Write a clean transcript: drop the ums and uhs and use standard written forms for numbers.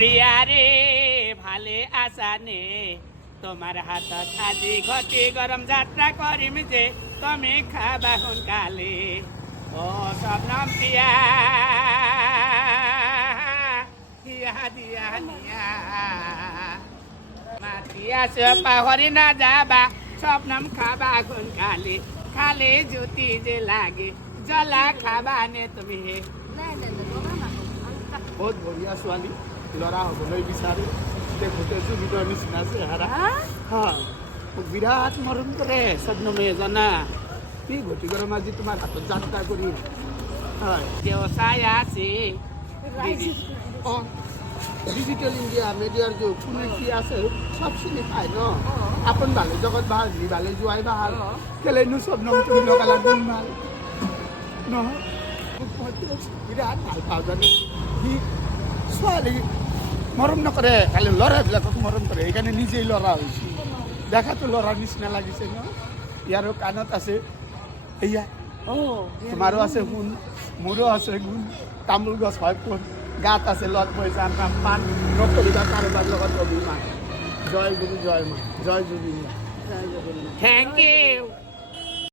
প্রিয়ারে ভালে আসানে তোমার হাত আজি ঘটি গরম যাত্রা করিম যে তুমি খাবা কালে ও স্বপ্নম প্রিয়া দিয়া দিয়া নিয়া মাতিয়া সে পাহরি না যাবা স্বপ্নম খাবা কালে খালে জ্যোতি যে লাগে জলা খাবা নে তুমি হে বহুত বঢ়িয়া ছোৱালী ল'ৰা হ'বলৈ বিচাৰে দেখোঁতেছো ভিতৰ নিচিনা চেহেৰা মোক বিৰাট মৰম কৰে স্বপ্নমে জানা কি গতি গৰম আজি তোমাৰ হাতত যাত্ৰা কৰি হয় কেউ চাই আছে অঁ ডিজিটেল ইণ্ডিয়া মিডিয়াৰ যে কোনে কি আছে চব চিনি পায় ন আপোন ভালে জগত ভাল নি ভালে যোৱাই ভাল কেলেনো স্বপ্নম তুমি লগালা গুণ ভাল নহয় বিৰাট ভাল পাওঁ জানো সি ছোৱালী মৰম নকৰে খালি ল'ৰাবিলাকক মৰম কৰে সেইকাৰণে নিজেই ল'ৰা হৈছে দেখাতো ল'ৰাৰ নিচিনা লাগিছে ন ইয়াৰো কাণত আছে এয়া তোমাৰো আছে গুণ মোৰো আছে গুণ তামোল গছ হয় কোন গাত আছে লত পইচা নাম পাণ নকৰিবা কাৰোবাৰ লগত অভিমান জয় গুৰু জয় মা জয় জুবিন থ্যাংক ইউ